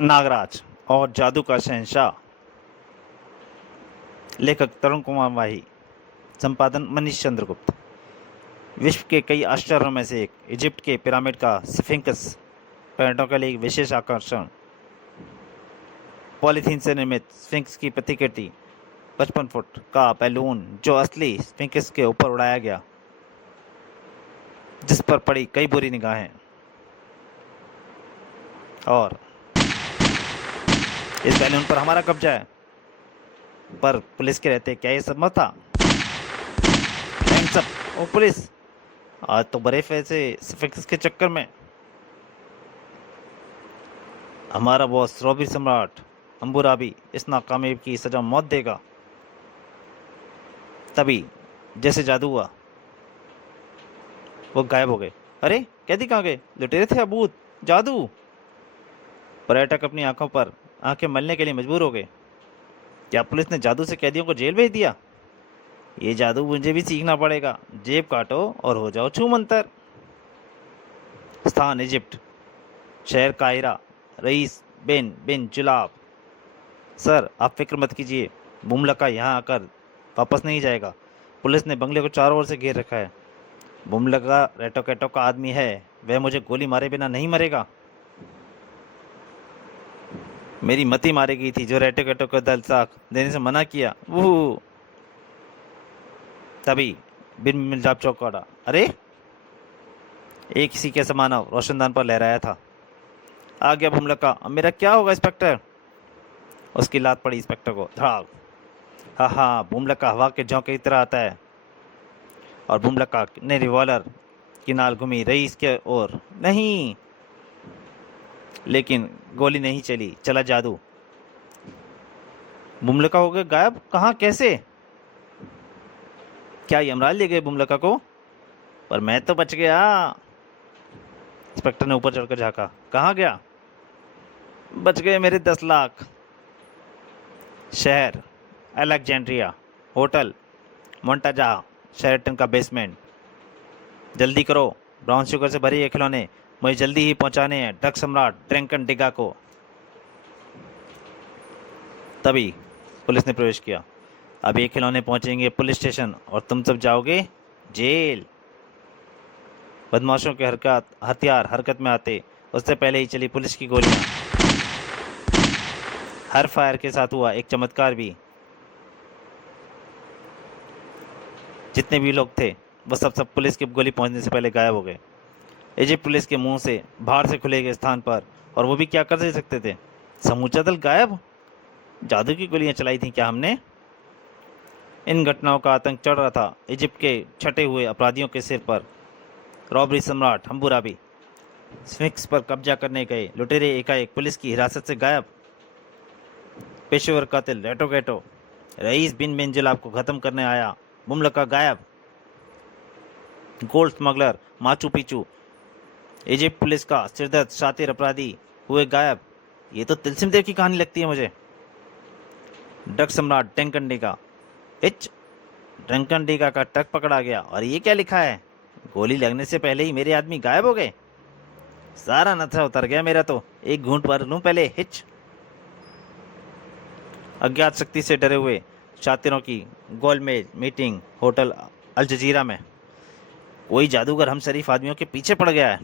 नागराज और जादू का शहंशाह। लेखक तरुण कुमार माही। संपादन मनीष चंद्रगुप्त। विश्व के कई आश्चर्यों में से एक इजिप्ट के पिरामिड का स्फिंक्स पर्यटकों के लिए एक विशेष आकर्षण। पॉलीथीन से निर्मित स्फिंक्स की प्रतिकृति 55 फुट का बैलून जो असली स्फिंक्स के ऊपर उड़ाया गया, जिस पर पड़ी कई बुरी निगाहें। और इस बैलून पर हमारा कब्जा है, पर पुलिस के रहते क्या ये संभव था? सब ओ पुलिस, आज तो बड़े पैसे स्फिंक्स के चक्कर में। हमारा बॉस रॉबरी सम्राट हम्बुराबी इस नाकामी की सजा मौत देगा। तभी जैसे जादू हुआ, वो गायब हो गए। अरे कैदी कहाँ गए? लुटेरे थे या भूत? जादू? पर्यटक अपनी आंखों पर आंखें मलने के लिए मजबूर हो गए। क्या पुलिस ने जादू से कैदियों को जेल भेज दिया? ये जादू मुझे भी सीखना पड़ेगा। जेब काटो और हो जाओ छूमंतर। स्थान इजिप्ट, शहर काहिरा, रईस बिन बिन जुलाब। सर आप फिक्र मत कीजिए, बुमलका यहाँ आकर वापस नहीं जाएगा। पुलिस ने बंगले को चारों ओर से घेर रखा है। बुमलका रेटो कैटो का आदमी है, वह मुझे गोली मारे बिना नहीं मरेगा। मेरी मती मारी गई थी जो रेटो कैटो को दल साख देने से मना किया। वो तभी बिन मिर्जाब चौकाड़ा। अरे एक किसी के समानव रोशनदान पर लहराया था। आ गया बुमलका। अब मेरा क्या होगा इंस्पेक्टर? उसकी लात पड़ी इंस्पेक्टर को। धड़ाक। हाँ हाँ, बुमलका हवा के झोंके की तरह आता है। और बुमलका ने रिवॉल्वर की नाल घुमी रईस के ओर। नहीं, लेकिन गोली नहीं चली। चला जादू। बुमलका हो गया गायब। कहाँ, कैसे? क्या यमराज ले गए बुमलका को? पर मैं तो बच गया। इंस्पेक्टर ने ऊपर चढ़कर झांका। कहाँ गया? बच गए मेरे 10 लाख। शहर अलेक्जेंड्रिया, होटल मोन्टाजा, शेरटन का बेसमेंट। जल्दी करो, ब्राउन शुगर से भरी ये खिलौने मुझे जल्दी ही पहुंचाने हैं डक सम्राट ड्रैंकन डिगा को। तभी पुलिस ने प्रवेश किया। अब ये खिलौने पहुंचेंगे पुलिस स्टेशन और तुम सब जाओगे जेल। बदमाशों के हथियार हरकत में आते उससे पहले ही चली पुलिस की गोलियां। हर फायर के साथ हुआ एक चमत्कार भी। जितने भी लोग थे वो सब पुलिस की गोली पहुंचने से पहले गायब हो गए। इजिप्ट पुलिस के मुंह से बाहर से खुले गए स्थान पर, और वो भी क्या कर दे सकते थे? समूचा दल गायब। जादू की गोलियां चलाई थी क्या हमने? इन घटनाओं का आतंक चढ़ रहा था इजिप्ट के छटे हुए अपराधियों के सिर पर। रॉबरी सम्राट हम्बुराबी स्फिंक्स पर कब्जा करने गए लुटेरे एकाएक पुलिस की हिरासत से गायब। पेशेवर कातिल रेटो गेटो रईस बिन बेंजिलाब को खत्म करने आया, बुमलका गायब। Gold smuggler Machu Picchu Egypt police का सिरदर्द शातिर अपराधी हुए गायब। ये तो तिलसिम देव की कहानी लगती है मुझे। डक सम्राट ड्रैंकन इच ड्रंकन डीगा का ट्रक पकड़ा गया। और ये क्या लिखा है? गोली लगने से पहले ही मेरे आदमी गायब हो गए। सारा नशा उतर गया मेरा तो। एक घूंट भर लूं पहले। हिच। अज्ञात शक्ति से डरे हुए शातिरों की गोलमेज मीटिंग होटल अल जजीरा में। कोई जादूगर हम शरीफ आदमियों के पीछे पड़ गया है।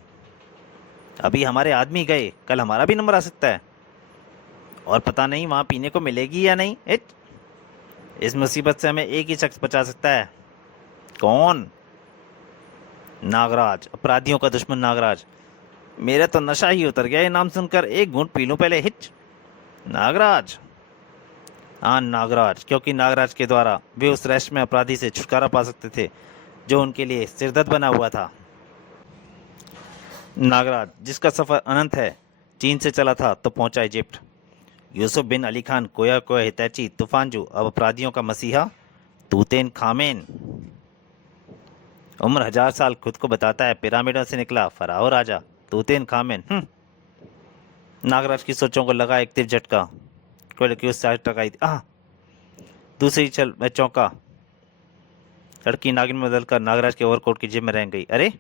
अभी हमारे आदमी गए, कल हमारा भी नंबर आ सकता है। और पता नहीं वहां पीने को मिलेगी या नहीं। हिच। इस मुसीबत से हमें एक ही शख्स बचा सकता है। कौन? नागराज, अपराधियों का दुश्मन नागराज। मेरा तो नशा ही उतर गया ये नाम सुनकर। एक घूंट पी लूं पहले। हिच। नागराज। हाँ नागराज, क्योंकि नागराज के द्वारा वे उस रहस्यमय अपराधी से छुटकारा पा सकते थे जो उनके लिए सिरदर्द बना हुआ था। नागराज जिसका सफर अनंत है, चीन से चला था तो पहुंचा इजिप्ट। यूसुफ बिन अली खान कोया कोया हितैची तूफानजू, अब अपराधियों का मसीहा तूतेन खामेन। उम्र 1000 साल खुद को बताता है, पिरामिडों से निकला फराओ राजा तूतेन खामेन। नागराज की सोचों को लगा एक तीर झटका। कोई लड़की उससे टकराई थी। दूसरी चल मैं चौंका। लड़की नागिन में बदलकर नागराज के ओवरकोट की जेब में रह गई। अरे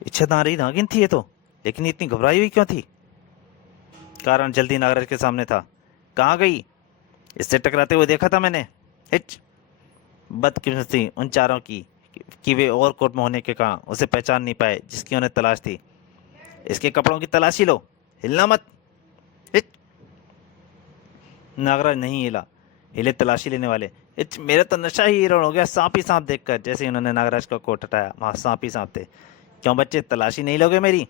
इच्छाधारी नागिन थी ये तो, लेकिन इतनी घबराई हुई क्यों थी? कारण जल्दी नागराज के सामने था। कहाँ गई? इससे टकराते हुए देखा था मैंने। हिच। बदकिस्मती उन चारों की कि वे और कोर्ट में होने के कारण उसे पहचान नहीं पाए जिसकी उन्हें तलाश थी। इसके कपड़ों की तलाशी लो, हिलना मत। हिच। नागराज नहीं हिला। हिले तलाशी लेने वाले। हिच। मेरा तो नशा ही हिरण हो गया सांप ही सांप देखकर। जैसे ही उन्होंने नागराज का कोट हटाया, वहां सांप ही सांप थे। क्यों बच्चे, तलाशी नहीं लोगे मेरी?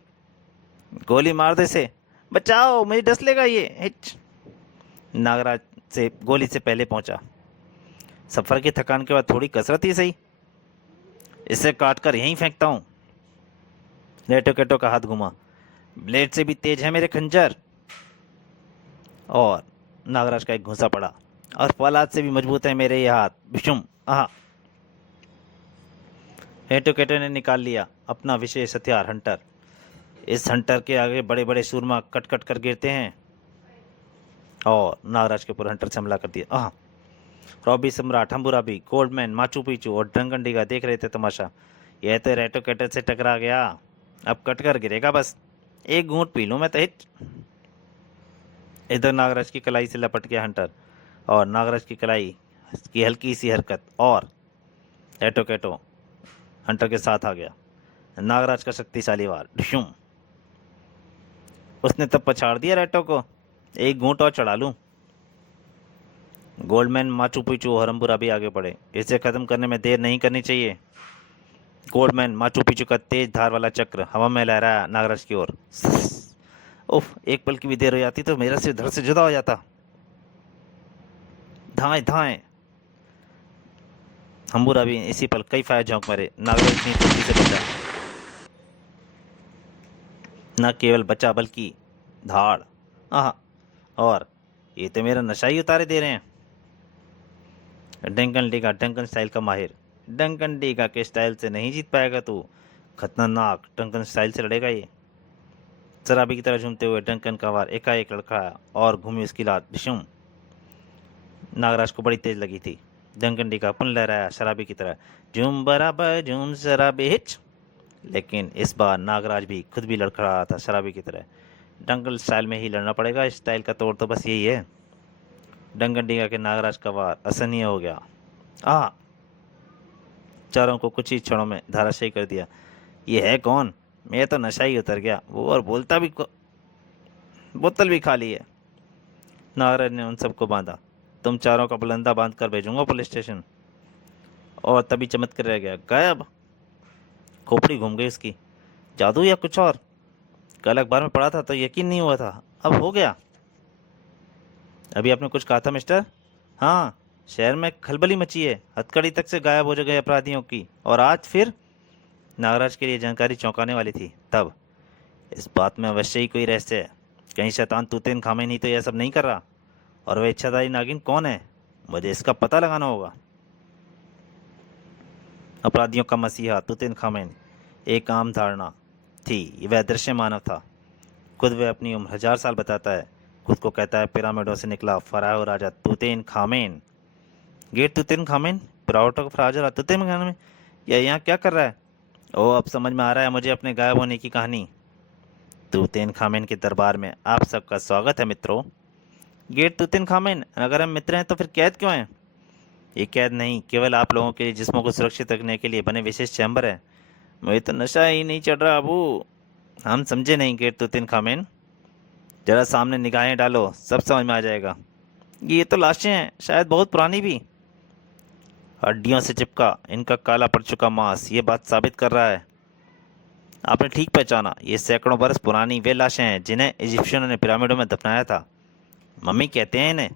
गोली मार दे इसे। बचाओ, मुझे डस लेगा ये। हिच। नागराज से गोली से पहले पहुंचा। सफर की थकान के बाद थोड़ी कसरत ही सही। इसे काट कर यहीं फेंकता हूँ। लेटो केटो का हाथ घुमा। ब्लेड से भी तेज है मेरे खंजर। और नागराज का एक घूंसा पड़ा। और फौलाद से भी मजबूत है मेरे ये हाथ। बिशुम। आहा। हेटो केटो ने निकाल लिया अपना विशेष हथियार, हंटर। इस हंटर के आगे बड़े बड़े सूरमा कट कट कर गिरते हैं। और नागराज के ऊपर हंटर से हमला कर दिया। आह। रॉबी सम्राट, हम्बुराबी, गोल्डमैन, माचू पिचू और ड्रंकनडीगा देख रहे थे तमाशा। यह तो रेटो केटो से टकरा गया, अब कट कर गिरेगा बस। एक घूंट पी लूं मैं तो। हिट। इधर नागराज की कलाई से लपट गया हंटर। और नागराज की कलाई की हल्की सी हरकत और रेटो केटो हंटर के साथ आ गया। नागराज का शक्तिशाली वार। ढुशुम। उसने तब पछाड़ दिया रेटो को। एक घूंट और चढ़ा लूं। गोल्डमैन, माचू पिचू और हम्बुराबी आगे बढ़े। इसे खत्म करने में देर नहीं करनी चाहिए। गोल्डमैन माचू पिचू का तेज धार वाला चक्र हवा में लहराया नागराज की ओर। उफ, एक पल की भी देर हो जाती तो मेरा सिर धड़ से जुदा हो जाता। धाएं धाएं। हम्बुराबी इसी पल कई फायर झोंक मारे। नागराज इतनी फुर्ती से बचा। न केवल बचा बल्कि धाड़। आह। और ये तो मेरा नशा ही उतारे दे रहे हैं। डंकन डीगा डंकन स्टाइल का माहिर। डंकन डीगा के स्टाइल से नहीं जीत पाएगा तू। खतरनाक डंकन स्टाइल से लड़ेगा ये। शराबी की तरह झूमते हुए डंकन का वार एकाएक लड़खड़ाया और घूमी उसकी लात। ढिशुम। नागराज को बड़ी तेज लगी थी। डंकन डीगा पुन लहराया शराबी की तरह। झूम बराबर झूम शराबी। हिच। लेकिन इस बार नागराज भी खुद भी लड़खड़ा रहा था शराबी की तरह। डंकन स्टाइल में ही लड़ना पड़ेगा। इस स्टाइल का तोड़ तो बस यही है। डंकन डीगा के नागराज का वार असहनीय हो गया। आ। चारों को कुछ ही क्षणों में धाराशायी कर दिया। ये है कौन? मैं तो नशा ही उतर गया। वो और बोलता भी बोतल भी खाली है। नागराज ने उन सबको बांधा। तुम चारों का बुलंदा बांध कर भेजूंगा पुलिस स्टेशन। और तभी चमक कर रह गया, गायब। खोपड़ी घूम गई उसकी। जादू या कुछ और? कल अखबार में पढ़ा था तो यकीन नहीं हुआ था, अब हो गया। अभी आपने कुछ कहा था मिस्टर? हाँ, शहर में खलबली मची है। हथकड़ी तक से गायब हो गए अपराधियों की। और आज फिर? नागराज के लिए जानकारी चौंकाने वाली थी तब। इस बात में अवश्य ही कोई रहस्य है। कहीं शैतान तूतेन खामेनी तो यह सब नहीं कर रहा। और वह इच्छाधारी नागिन कौन है? मुझे इसका पता लगाना होगा। अपराधियों का मसीहा तूतेन खामेन एक आम धारणा थी। वह दृश्य मानव था। खुद वह अपनी उम्र 1000 साल बताता है। खुद को कहता है पिरामिडों से निकला फराओ राजा तूतेन खामेन। गेट तूतेन खामेन, पिरामिडों का फराओ तूतेन खामेन। यह यहाँ क्या कर रहा है? ओह, अब समझ में आ रहा है मुझे अपने गायब होने की कहानी। तूतेन खामेन के दरबार में आप सबका स्वागत है मित्रों। गेट तूतेन खामेन, अगर हम मित्र हैं तो फिर कैद क्यों हैं? ये कैद नहीं, केवल आप लोगों के जिस्मों को सुरक्षित रखने के लिए बने विशेष चैम्बर है। मुझे तो नशा ही नहीं चढ़ रहा अबू। हम समझे नहीं गेट तूतेन खामेन। जरा सामने निगाहें डालो, सब समझ में आ जाएगा। ये तो लाशें हैं, शायद बहुत पुरानी भी। हड्डियों से चिपका इनका काला पड़ चुका मांस ये बात साबित कर रहा है। आपने ठीक पहचाना, ये सैकड़ों बरस पुरानी वे लाशें हैं जिन्हें इजिप्शियनों ने पिरामिडों में दफनाया था। मम्मी कहते हैं इन्हें।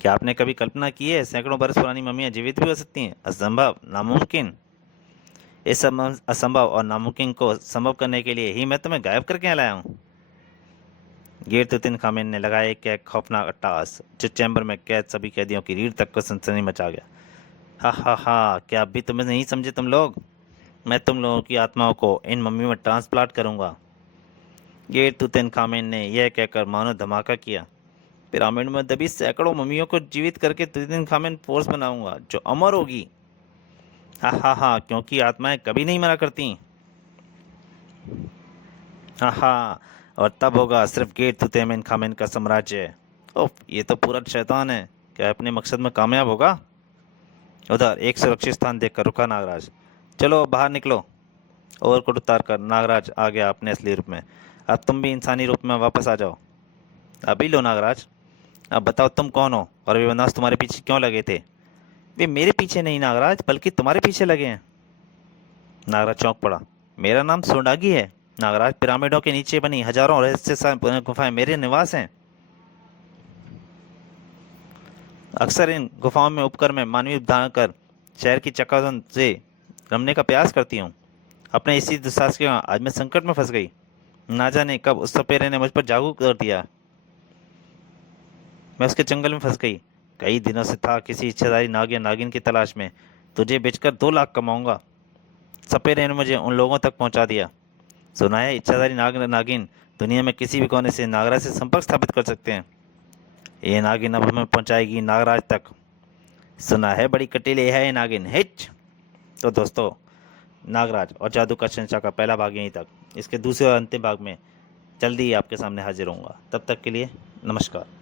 क्या आपने कभी कल्पना की है सैकड़ों बरस पुरानी मम्मियाँ जीवित भी हो सकती हैं? असंभव, नामुमकिन। इस असंभव और नामुमकिन को संभव करने के लिए ही मैं तुम्हें गायब करके लाया हूँ। गिर तुतिन खामिन ने लगाया एक खौफनाक अट्टहास जो चैम्बर में कैद सभी कैदियों की रीढ़ तक को सनसनी मचा गया। हा हा हा, क्या अभी तुम्हें नहीं समझे तुम लोग? मैं तुम लोगों की आत्माओं को इन मम्मियों में ट्रांसप्लांट करूंगा। गिर तुतिन खामिन ने यह कहकर मानो धमाका किया। पिरामिड में दबी सैकड़ों मम्मियों को जीवित करके तुतिन खामिन फोर्स बनाऊंगा जो अमर होगी। हा हा हा, क्योंकि आत्माएं कभी नहीं मरा करती। हाँ हाँ, और तब होगा सिर्फ गेट तुतेमेन खामेन का साम्राज्य। ओफ, ये तो पूरा शैतान है। क्या अपने मकसद में कामयाब होगा? उधर एक सुरक्षित स्थान देखकर रुका नागराज। चलो बाहर निकलो। ओवरकोट उतार कर नागराज आ गया अपने असली रूप में। अब तुम भी इंसानी रूप में वापस आ जाओ। अभी लो नागराज। अब बताओ तुम कौन हो और वे वनवास तुम्हारे पीछे क्यों लगे थे? वे मेरे पीछे नहीं नागराज, बल्कि तुम्हारे पीछे लगे हैं। नागराज चौंक पड़ा। मेरा नाम सोनागी है नागराज। पिरामिडों के नीचे बनी हजारों रहस्यमय गुफाएं मेरे निवास हैं। अक्सर इन गुफाओं में उपकर में मानवीय धारण कर शहर की चकाचौंध से रमने का प्रयास करती हूँ। अपने इसी दुस्साहस के आज मैं संकट में फंस गई। ना जाने कब उस सपेरे ने मुझ पर जागू कर दिया। मैं उसके जंगल में फंस गई। कई दिनों से था किसी इच्छाधारी नाग या नागिन की तलाश में। तुझे बेचकर 2 लाख कमाऊंगा। सपेरे ने मुझे उन लोगों तक पहुंचा दिया। सुना है इच्छाधारी नाग नागिन दुनिया में किसी भी कोने से नागराज से संपर्क स्थापित कर सकते हैं। ये नागिन अब हमें पहुंचाएगी नागराज तक। सुना है बड़ी कटीली है ये नागिन हिच। तो दोस्तों, नागराज और जादू का शहंशाह का पहला भाग यहीं तक। इसके दूसरे और अंतिम भाग में जल्दी ही आपके सामने हाजिर होऊंगा। तब तक के लिए नमस्कार।